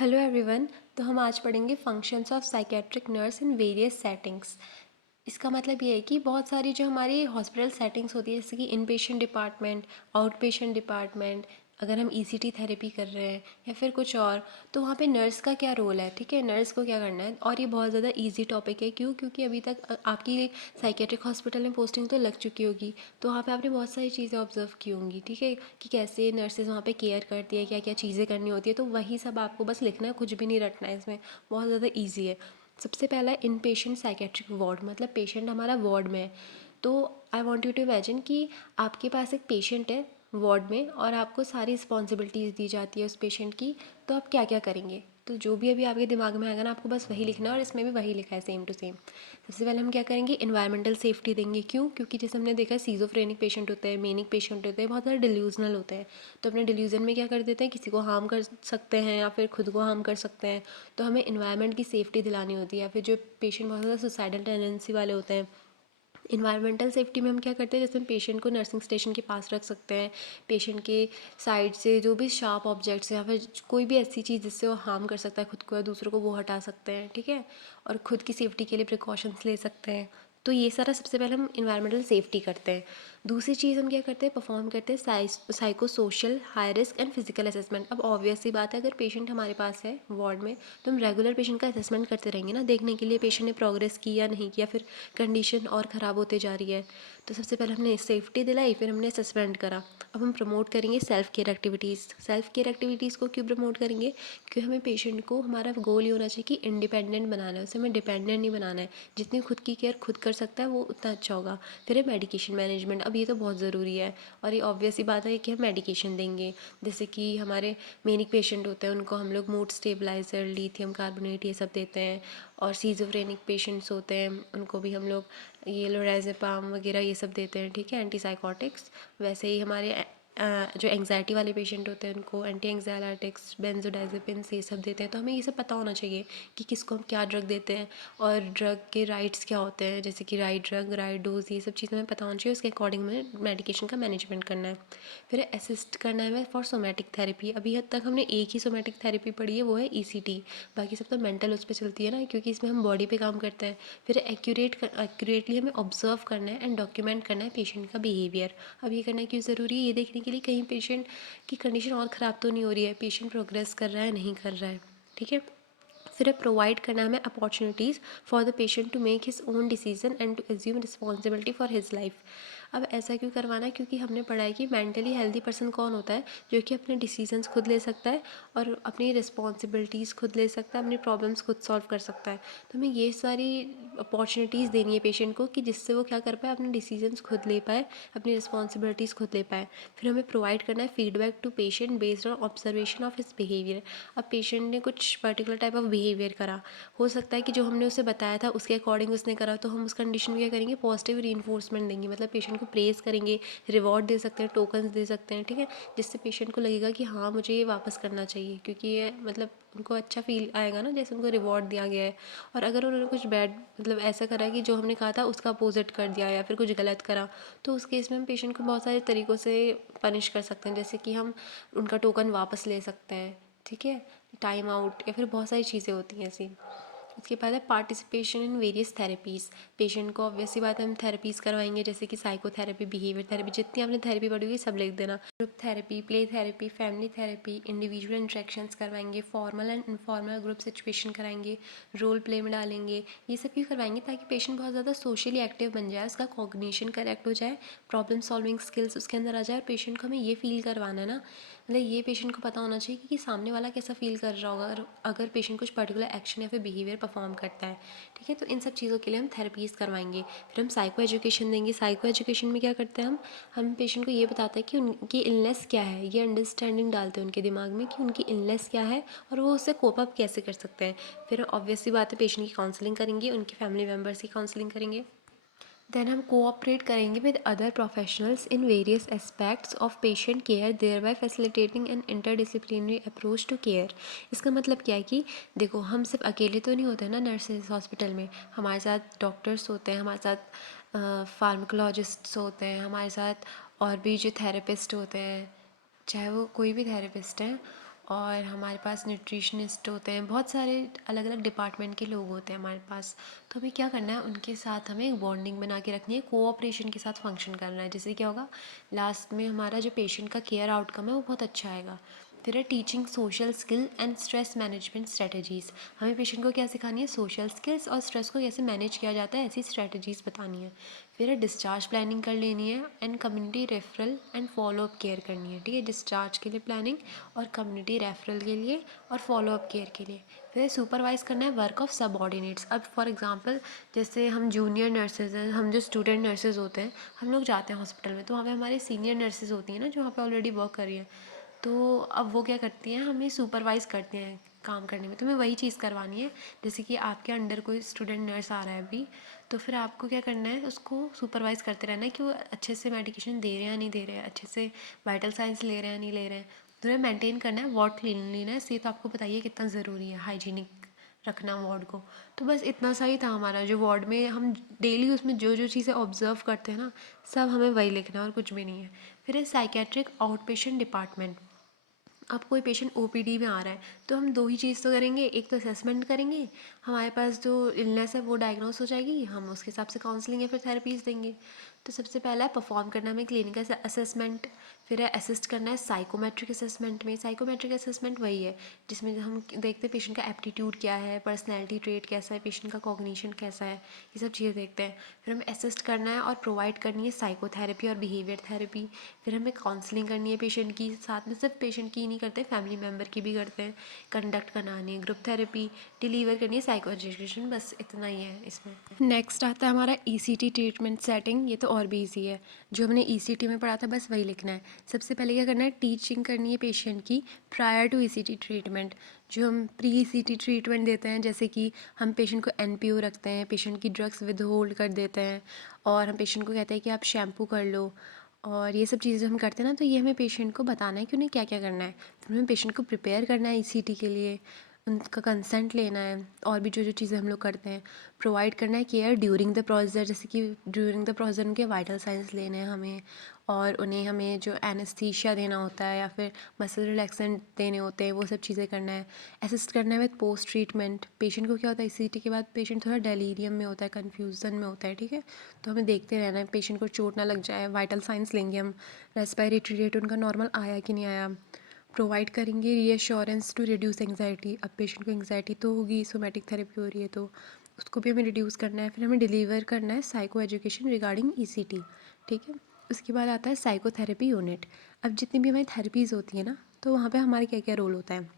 Hello everyone. तो हम आज पढ़ेंगे functions of psychiatric nurse in various settings. इसका मतलब ये है कि बहुत सारी जो हमारी हॉस्पिटल सेटिंग्स होती है, जैसे कि inpatient department, outpatient department, अगर हम ईसीटी थेरेपी कर रहे हैं या फिर कुछ और, तो वहाँ पे नर्स का क्या रोल है। ठीक है, नर्स को क्या करना है। और ये बहुत ज़्यादा इजी टॉपिक है। क्योंकि अभी तक आपकी साइकेट्रिक हॉस्पिटल में पोस्टिंग तो लग चुकी होगी, तो वहाँ पे आपने बहुत सारी चीज़ें ऑब्जर्व की होंगी। ठीक है, कि कैसे नर्सेज वहाँ पे केयर करती है, क्या क्या चीज़ें करनी होती है, तो वही सब आपको बस लिखना है, कुछ भी नहीं रटना है इसमें। बहुत ज़्यादा ईजी है। सबसे पहला है इन पेशेंट साइकेट्रिक वार्ड, मतलब पेशेंट हमारा वार्ड में है। तो I want you to imagine कि आपके पास एक पेशेंट है वार्ड में और आपको सारी रिस्पॉन्सिबिलिटीज़ दी जाती है उस पेशेंट की। तो आप क्या क्या करेंगे, तो जो भी अभी आपके दिमाग में आएगा ना, आपको बस वही लिखना है। और इसमें भी वही लिखा है, सेम टू सेम। सबसे पहले हम क्या करेंगे, इन्वायरमेंटल सेफ्टी देंगे। क्यों? क्योंकि जैसे हमने देखा है, सीजोफ्रेनिक पेशेंट होते हैं, मेनिक पेशेंट होते हैं, बहुत ज़्यादा डिल्यूजनल होते हैं। तो अपने डिल्यूजन में क्या कर देते हैं, किसी को हार्म कर सकते हैं या फिर खुद को हार्म कर सकते हैं। तो हमें इन्वायरमेंट की सेफ्टी दिलानी होती है। या फिर जो पेशेंट बहुत ज़्यादा सुसाइडल टेंडेंसी वाले होते हैं, इन्वायरमेंटल सेफ्टी में हम क्या करते हैं, जैसे हम पेशेंट को नर्सिंग स्टेशन के पास रख सकते हैं। पेशेंट के साइड से जो भी शार्प ऑब्जेक्ट्स या फिर कोई भी ऐसी चीज़ जिससे वो हार्म कर सकता है खुद को या दूसरों को, वो हटा सकते हैं। ठीक है, और खुद की सेफ्टी के लिए प्रिकॉशंस ले सकते हैं। तो ये सारा सबसे पहले हम इन्वायरमेंटल सेफ्टी करते हैं। दूसरी चीज़ हम क्या करते हैं, परफॉर्म करते हैं psycho social high risk and physical assessment. अब ऑब्वियस सी बात है, अगर पेशेंट हमारे पास है वार्ड में, तो हम रेगुलर पेशेंट का असेसमेंट करते रहेंगे ना, देखने के लिए पेशेंट ने प्रोग्रेस की या नहीं किया, फिर कंडीशन और ख़राब होते जा रही है। तो सबसे पहले हमने सेफ्टी दिलाई, फिर हमने असेसमेंट करा। अब हम प्रमोट करेंगे self care activities. Self care activities को क्यों प्रमोट करेंगे, क्योंकि हमें पेशेंट को, हमारा गोल ये होना चाहिए कि इंडिपेंडेंट बनाना है, उसे हमें डिपेंडेंट नहीं बनाना है। जितनी खुद की केयर खुद कर सकता है वो उतना अच्छा होगा। फिर है मेडिकेशन मैनेजमेंट। अब ये तो बहुत ज़रूरी है और ये ऑब्वियस सी बात है कि हम मेडिकेशन देंगे। जैसे कि हमारे मेनिक पेशेंट होते हैं, उनको हम लोग मूड स्टेबलाइज़र, लिथियम कार्बोनेट, ये सब देते हैं। और सीजोफ्रेनिक पेशेंट्स होते हैं, उनको भी हम लोग ये लोराज़ेपाम वगैरह ये सब देते हैं। ठीक है, एंटीसाइकोटिक्स। वैसे ही हमारे जो एंग्जाइटी वाले पेशेंट होते हैं, उनको एंटी एंग्जाइटिक्स, बेंजोडाइजेपिन्स, ये सब देते हैं। तो हमें ये सब पता होना चाहिए कि किसको हम क्या ड्रग देते हैं और ड्रग के राइट्स क्या होते हैं, जैसे कि राइट ड्रग, राइट डोज, ये सब चीज़ें हमें पता होना चाहिए। उसके अकॉर्डिंग में मेडिकेशन का मैनेजमेंट करना है। फिर असिस्ट करना है हमें फॉर सोमेटिक थेरेपी। अभी हद तक हमने एक ही सोमेटिक थेरेपी पढ़ी है, वो है ईसीटी। बाकी सब तो मेंटल उस पर चलती है ना, क्योंकि इसमें हम बॉडी पे काम करते हैं। फिर एक्यूरेटली हमें ऑब्जर्व करना है एंड डॉक्यूमेंट करना है पेशेंट का बिहेवियर। अब ये करना क्यों ज़रूरी है, ये देखने के लिए कहीं पेशेंट की कंडीशन और ख़राब तो नहीं हो रही है, पेशेंट प्रोग्रेस कर रहा है नहीं कर रहा है। ठीक है, फिर प्रोवाइड करना हमें opportunities for the patient to make his own decision and to assume responsibility for his life. अब ऐसा क्यों करवाना है, क्योंकि हमने पढ़ा है कि मेंटली हेल्दी पर्सन कौन होता है, जो कि अपने डिसीजंस खुद ले सकता है और अपनी रिस्पॉन्सिबिलिटीज़ खुद ले सकता है, अपनी प्रॉब्लम्स खुद सॉल्व कर सकता है। तो हमें ये सारी अपॉर्चुनिटीज़ देनी है पेशेंट को कि जिससे वो क्या कर पाए, अपने डिसीजंस खुद ले पाए, अपनी रिस्पॉन्सिबिलिटीज़ खुद ले पाए। फिर हमें प्रोवाइड करना है feedback to patient based on observation of his behaviour. अब पेशेंट ने कुछ पर्टिकुलर टाइप ऑफ बिहेवियर करा, हो सकता है कि जो हमने उसे बताया था उसके अकॉर्डिंग उसने करा, तो हम उस कंडीशन में क्या करेंगे, पॉजिटिव रीइंफोर्समेंट देंगे। मतलब पेशेंट को प्रेज़ करेंगे, रिवॉर्ड दे सकते हैं, टोकन्स दे सकते हैं। ठीक है, जिससे पेशेंट को लगेगा कि हाँ मुझे ये वापस करना चाहिए, क्योंकि ये मतलब उनको अच्छा फील आएगा ना, जैसे उनको रिवॉर्ड दिया गया है। और अगर उन्होंने कुछ बैड, मतलब ऐसा करा है कि जो हमने कहा था उसका अपोजिट कर दिया या फिर कुछ गलत करा, तो उस केस में हम पेशेंट को बहुत सारे तरीक़ों से पनिश कर सकते हैं। जैसे कि हम उनका टोकन वापस ले सकते हैं। ठीक है, टाइम आउट या फिर बहुत सारी चीज़ें होती हैं ऐसी। उसके बाद है participation in various therapies. Patient को ऑब्वियस सी बात है हम थेरेपीज़ करवाएंगे, जैसे कि साइकोथेरेपी, बिहेवियर थेरेपी, जितनी आपने थेरेपी पढ़ी हुई सब लिख देना। Group therapy, play therapy, family therapy, individual interactions करवाएंगे, formal and informal group situation कराएंगे, रोल प्ले में डालेंगे। ये सब क्यों करवाएंगे, ताकि पेशेंट बहुत ज़्यादा सोशली एक्टिव बन जाए, उसका कॉग्निशन करेक्ट हो जाए, प्रॉब्लम सॉल्विंग स्किल्स उसके अंदर आ जाए। और पेशेंट को हमें ये फील करवाना है ना, मतलब ये पेशेंट को पता होना चाहिए कि सामने वाला कैसा फील कर रहा होगा अगर पेशेंट कुछ पर्टिकुलर एक्शन या फिर बिहेवियर परफॉर्म करता है। ठीक है, तो इन सब चीज़ों के लिए हम थेरेपीज़ करवाएंगे। फिर हम साइको एजुकेशन देंगे। साइको एजुकेशन में क्या करते हैं, हम पेशेंट को ये बताते हैं कि उनकी इलनेस क्या है, ये अंडरस्टैंडिंग डालते हैं उनके दिमाग में कि उनकी इलनेस क्या है और वो उससे कोप अप कैसे कर सकते हैं। फिर ऑब्वियस सी बात है, पेशेंट की काउंसलिंग करेंगे, उनके फैमिली मेम्बर्स की काउंसलिंग करेंगे। देन हम कोऑपरेट करेंगे with other professionals in various aspects of patient care, thereby facilitating an interdisciplinary approach to care. इसका मतलब क्या है कि देखो, हम सिर्फ अकेले तो नहीं होते हैं ना नर्सेज हॉस्पिटल में, हमारे साथ डॉक्टर्स होते हैं, हमारे साथ फार्माकोलॉजिस्ट्स होते हैं, हमारे साथ और भी जो थेरेपिस्ट होते हैं, चाहे वो कोई भी थेरेपिस्ट हैं। और हमारे पास न्यूट्रिशनिस्ट होते हैं, बहुत सारे अलग अलग डिपार्टमेंट के लोग होते हैं हमारे पास। तो हमें क्या करना है, उनके साथ हमें एक बॉन्डिंग बना के रखनी है, कोऑपरेशन के साथ फंक्शन करना है, जिससे क्या होगा, लास्ट में हमारा जो पेशेंट का केयर आउटकम है वो बहुत अच्छा आएगा। फिर है teaching social skill and stress management strategies. हमें पेशेंट को क्या सिखानी है, सोशल स्किल्स और स्ट्रेस को कैसे मैनेज किया जाता है, ऐसी स्ट्रेटजीज़ बतानी है। फिर है डिस्चार्ज प्लानिंग कर लेनी है and community referral and follow up care करनी है, ठीक है। डिस्चार्ज के लिए प्लानिंग और कम्युनिटी रेफरल के लिए और फॉलोअप केयर के लिए। फिर सुपरवाइज़ करना है वर्क ऑफ सबऑर्डिनेट्स। अब फॉर एग्जांपल जैसे हम जूनियर नर्सेज हैं, हम जो स्टूडेंट नर्सेज होते हैं, हम लोग जाते हैं हॉस्पिटल में, तो वहाँ पे हमारे सीनियर नर्सेज होती हैं ना, जो वहाँ पे ऑलरेडी वर्क कर रही है। तो अब वो क्या करती हैं, हमें सुपरवाइज़ करते हैं काम करने में। तो हमें वही चीज़ करवानी है, जैसे कि आपके अंडर कोई स्टूडेंट नर्स आ रहा है अभी, तो फिर आपको क्या करना है, उसको सुपरवाइज़ करते रहना है कि वो अच्छे से मेडिकेशन दे रहे हैं या नहीं दे रहे हैं, अच्छे से वाइटल साइंस ले रहे हैं या नहीं ले रहे हैं। तो हमें मेंटेन करना है वार्ड क्लीनलीनेस, ये तो आपको बताइए कितना ज़रूरी है, हाइजीनिक रखना वार्ड को। तो बस इतना सा ही था हमारा, जो वार्ड में हम डेली उसमें जो जो चीज़ें ऑब्जर्व करते हैं ना, सब हमें वही लिखना है और कुछ भी नहीं है। फिर है साइकेट्रिक आउट पेशेंट डिपार्टमेंट। अब कोई पेशेंट ओपीडी में आ रहा है, तो हम दो ही चीज़ तो करेंगे, एक तो असेसमेंट करेंगे, हमारे पास जो इलनेस है वो डायग्नोस हो जाएगी, हम उसके हिसाब से काउंसलिंग या फिर थेरेपीज़ देंगे। तो सबसे पहला है परफॉर्म करना हमें क्लिनिकल असेसमेंट। फिर है असिस्ट करना है साइकोमेट्रिक असेसमेंट में। साइकोमेट्रिक असेसमेंट वही है जिसमें हम देखते हैं पेशेंट का एप्टीट्यूड क्या है, पर्सनैलिटी ट्रेट कैसा है, पेशेंट का कॉग्निशन कैसा है, ये सब चीज़ें देखते हैं। फिर हमें असिस्ट करना है और प्रोवाइड करनी है साइकोथेरेपी और बिहेवियर थेरेपी। फिर हमें काउंसलिंग करनी है पेशेंट की, साथ में सिर्फ पेशेंट की ही नहीं करते, फैमिली मेम्बर की भी करते हैं। कंडक्ट करानी है ग्रुप थेरेपी, डिलीवर करनी है साइको एजुकेशन, बस इतना ही है इसमें। नेक्स्ट आता है हमारा ईसीटी ट्रीटमेंट सेटिंग। ये तो और भी ईजी है, जो हमने ईसीटी में पढ़ा था बस वही लिखना है। सबसे पहले क्या करना है, टीचिंग करनी है पेशेंट की प्रायर टू ईसीटी ट्रीटमेंट। जो हम प्री ईसीटी ट्रीटमेंट देते हैं, जैसे कि हम पेशेंट को एनपीओ रखते हैं, पेशेंट की ड्रग्स विद होल्ड कर देते हैं, और हम पेशेंट को कहते हैं कि आप शैम्पू कर लो, और ये सब चीज़ें हम करते हैं ना, तो ये हमें पेशेंट को बताना है कि उन्हें क्या क्या करना है। फिर हमें पेशेंट को प्रिपेयर करना है ईसीटी के लिए, उनका कंसेंट लेना है, और भी जो जो चीज़ें हम लोग करते हैं। प्रोवाइड करना है केयर ड्यूरिंग द प्रोसीजर, जैसे कि ड्यूरिंग द प्रोसीजर उनके वाइटल साइंस लेने हैं हमें, और उन्हें हमें जो एनेस्थीसिया देना होता है या फिर मसल रिलैक्सेंट देने होते हैं, वो सब चीज़ें करना है। असिस्ट करना है विद पोस्ट ट्रीटमेंट। पेशेंट को क्या होता है, ईसीटी के बाद पेशेंट थोड़ा डेलीरियम में होता है, कन्फ्यूज़न में होता है, ठीक है। तो हमें देखते रहना है पेशेंट को चोट ना लग जाए। वाइटल साइंस लेंगे हम, रेस्पिरेटरी रेट उनका नॉर्मल आया कि नहीं आया। प्रोवाइड करेंगे रीअश्योरेंस टू रिड्यूस एंग्जाइटी। अब पेशेंट को एंग्जाइटी तो होगी, सोमैटिक थेरेपी हो रही है, तो उसको भी हमें रिड्यूस करना है। फिर हमें डिलीवर करना है साइको एजुकेशन रिगार्डिंग ईसीटी, ठीक है। उसके बाद आता है साइकोथेरेपी यूनिट। अब जितनी भी हमारी थेरेपीज़ होती है ना, तो वहाँ पे हमारे क्या क्या रोल होता है।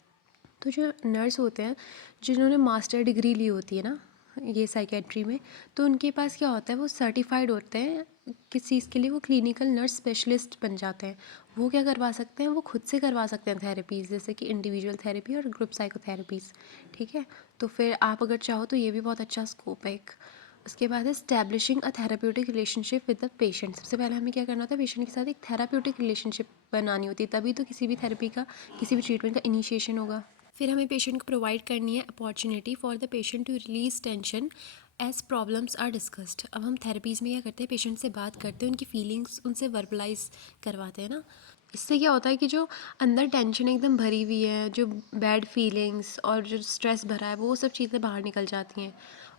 तो जो नर्स होते हैं, जिन्होंने मास्टर डिग्री ली होती है ना ये साइकेट्री में, तो उनके पास क्या होता है, वो सर्टिफाइड होते हैं किस चीज़ के लिए, वो क्लिनिकल नर्स स्पेशलिस्ट बन जाते हैं। वो क्या करवा सकते हैं, वो खुद से करवा सकते हैं थेरेपीज़, जैसे कि इंडिविजुअल थेरेपी और ग्रुप साइकोथेरेपीज़, ठीक है। तो फिर आप अगर चाहो तो ये भी बहुत अच्छा स्कोप है एक। उसके बाद है establishing a therapeutic relationship with the patient. सबसे पहले हमें क्या करना होता है, पेशेंट के साथ एक थेराप्यूटिक रिलेशनशिप बनानी होती है, तभी तो किसी भी थेरेपी का, किसी भी ट्रीटमेंट का इनिशिएशन होगा। फिर हमें पेशेंट को प्रोवाइड करनी है opportunity for the patient to release tension as problems are discussed. अब हम थेरेपीज़ में क्या करते हैं, पेशेंट से बात करते हैं, उनकी फीलिंग्स उनसे वर्बलाइज करवाते हैं ना। इससे क्या होता है कि जो अंदर टेंशन एकदम भरी हुई है, जो बैड फीलिंग्स और जो स्ट्रेस भरा है, वो सब चीज़ें बाहर निकल जाती हैं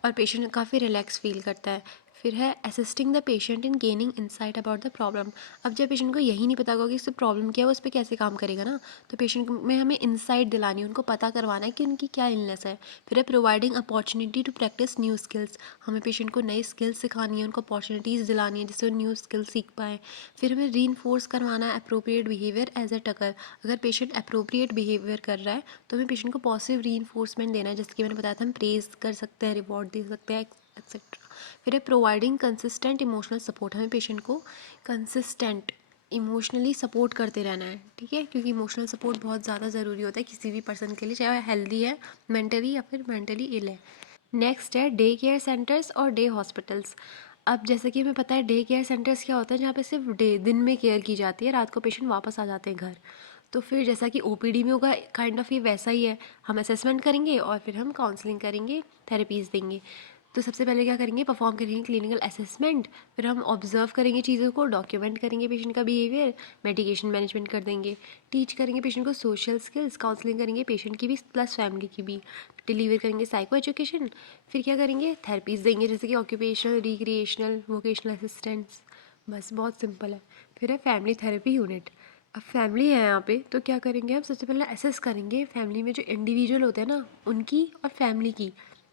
और पेशेंट काफ़ी रिलैक्स फील करता है। फिर है assisting the patient in gaining insight about the problem. अब जब पेशेंट को यही नहीं पता होगा कि उससे प्रॉब्लम क्या है, उस पर कैसे काम करेगा ना, तो पेशेंट में हमें इंसाइट दिलानी है, उनको पता करवाना है कि उनकी क्या इलनेस है। फिर है providing opportunity to practise new skills. हमें पेशेंट को नई स्किल्स सिखानी है, उनको अपॉर्चुनिटीज़ दिलानी है जिससे वो न्यू स्किल्स सीख पाए। फिर हमें री करवाना है अप्रोप्रिएट बिहेवियर एज अ टकर। अगर पेशेंट अप्रोप्रिएट बिहेवियर कर रहा है, तो हमें पेशेंट को पॉजिटिव री देना है, जैसे कि मैंने बताया था, हम प्रेज कर सकते हैं, रिवॉर्ड दे सकते हैं, एक्सेट्रा। फिर है प्रोवाइडिंग कंसिस्टेंट इमोशनल सपोर्ट। हमें पेशेंट को कंसिस्टेंट इमोशनली सपोर्ट करते रहना है, ठीक है, क्योंकि इमोशनल सपोर्ट बहुत ज़्यादा ज़रूरी होता है किसी भी पर्सन के लिए, चाहे वह हेल्दी है मेंटली या फिर मेंटली इल है। नेक्स्ट है डे केयर सेंटर्स और डे हॉस्पिटल्स। अब जैसे कि हमें पता है डे केयर सेंटर्स क्या होता है, जहाँ पे सिर्फ डे दिन में केयर की जाती है, रात को पेशेंट वापस आ जाते हैं घर। तो फिर जैसा कि ओपीडी में होगा, काइंड ऑफ ये वैसा ही है, हम असेसमेंट करेंगे और फिर हम काउंसलिंग करेंगे, थेरेपीज़ देंगे। तो सबसे पहले क्या करेंगे, परफॉर्म करेंगे क्लिनिकल असेसमेंट, फिर हम ऑब्जर्व करेंगे चीज़ों को, डॉक्यूमेंट करेंगे पेशेंट का बिहेवियर, मेडिकेशन मैनेजमेंट कर देंगे, टीच करेंगे पेशेंट को सोशल स्किल्स, काउंसलिंग करेंगे पेशेंट की भी प्लस फैमिली की भी, डिलीवर करेंगे साइको एजुकेशन, फिर क्या करेंगे, थेरेपीज़ देंगे जैसे कि ऑक्यूपेशनल, रिक्रिएशनल, वोकेशनल असिस्टेंट्स। बस बहुत सिंपल है। फिर है फैमिली थेरेपी यूनिट। अब फैमिली है यहाँ पे, तो क्या करेंगे, हम सबसे पहले असेस करेंगे फैमिली में जो इंडिविजुअल होते हैं ना उनकी और फैमिली की,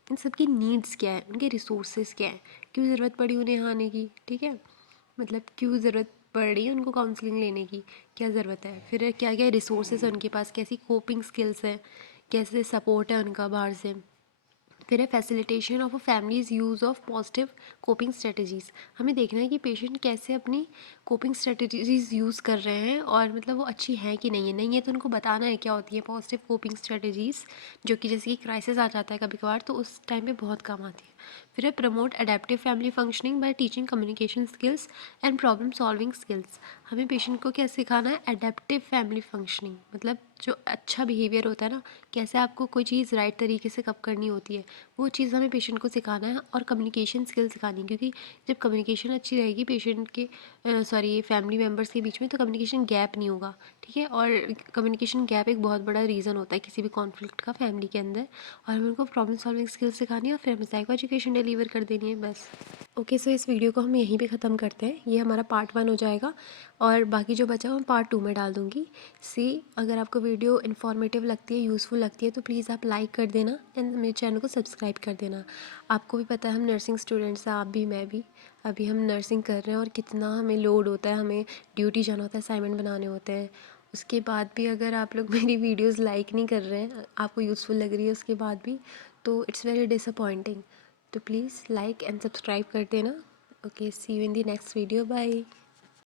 इन सबकी नीड्स क्या है, उनके रिसोर्सेज क्या है, क्यों ज़रूरत पड़ी उन्हें यहाँ आने की, ठीक है, मतलब क्यों ज़रूरत पड़ रही है उनको काउंसलिंग लेने की, क्या ज़रूरत है, फिर क्या क्या रिसोर्सेज है उनके पास, कैसी कोपिंग स्किल्स हैं, कैसे सपोर्ट है उनका बाहर से। फिर है facilitation of a families use of positive coping strategies. हमें देखना है कि पेशेंट कैसे अपनी कोपिंग स्ट्रेटजीज़ यूज़ कर रहे हैं और मतलब वो अच्छी हैं कि नहीं है तो उनको बताना है क्या होती है पॉजिटिव कोपिंग स्ट्रेटजीज़, जो कि जैसे कि क्राइसिस आ जाता है कभी कभार तो उस टाइम पे बहुत काम आती है। फिर है promote adaptive family functioning bye teaching communication skills and problem solving skills. हमें पेशेंट को क्या सिखाना है, अडेप्टिव फैमिली फंक्शनिंग, मतलब जो अच्छा बिहेवियर होता है ना, कैसे आपको कोई चीज़ राइट तरीके से कब करनी होती है, वो चीज़ हमें पेशेंट को सिखाना है, और कम्युनिकेशन स्किल सिखानी है, क्योंकि जब कम्युनिकेशन अच्छी रहेगी पेशेंट के फैमिली मेम्बर्स के बीच में, तो कम्युनिकेशन गैप नहीं होगा, ठीक है। और कम्युनिकेशन गैप एक बहुत बड़ा रीज़न होता है किसी भी कॉन्फ्लिक्ट का फैमिली के अंदर, और हमें उनको प्रॉब्लम सॉल्विंग स्किल सिखानी है और फिर हमें साइको एजुकेशन डिलीवर कर देनी है, बस। ओके, सो इस वीडियो को हम यहीं पे ख़त्म करते हैं, ये हमारा पार्ट 1 हो जाएगा, और बाकी जो बचा मैं पार्ट 2 में डाल दूँगी। सी, अगर आपको वीडियो इन्फॉर्मेटिव लगती है, यूज़फुल लगती है, तो प्लीज़ आप लाइक कर देना एंड मेरे चैनल को सब्सक्राइब कर देना। आपको भी पता है हम नर्सिंग स्टूडेंट्स हैं, आप भी मैं भी, अभी हम नर्सिंग कर रहे हैं और कितना हमें लोड होता है, हमें ड्यूटी जाना होता है, असाइनमेंट बनाने होते हैं, उसके बाद भी अगर आप लोग मेरी वीडियोज़ लाइक नहीं कर रहे हैं, आपको यूज़फुल लग रही है उसके बाद भी, तो इट्स वेरी डिसअपॉइंटिंग। तो प्लीज़ लाइक एंड सब्सक्राइब कर देना। Okay, see you in the next video, bye.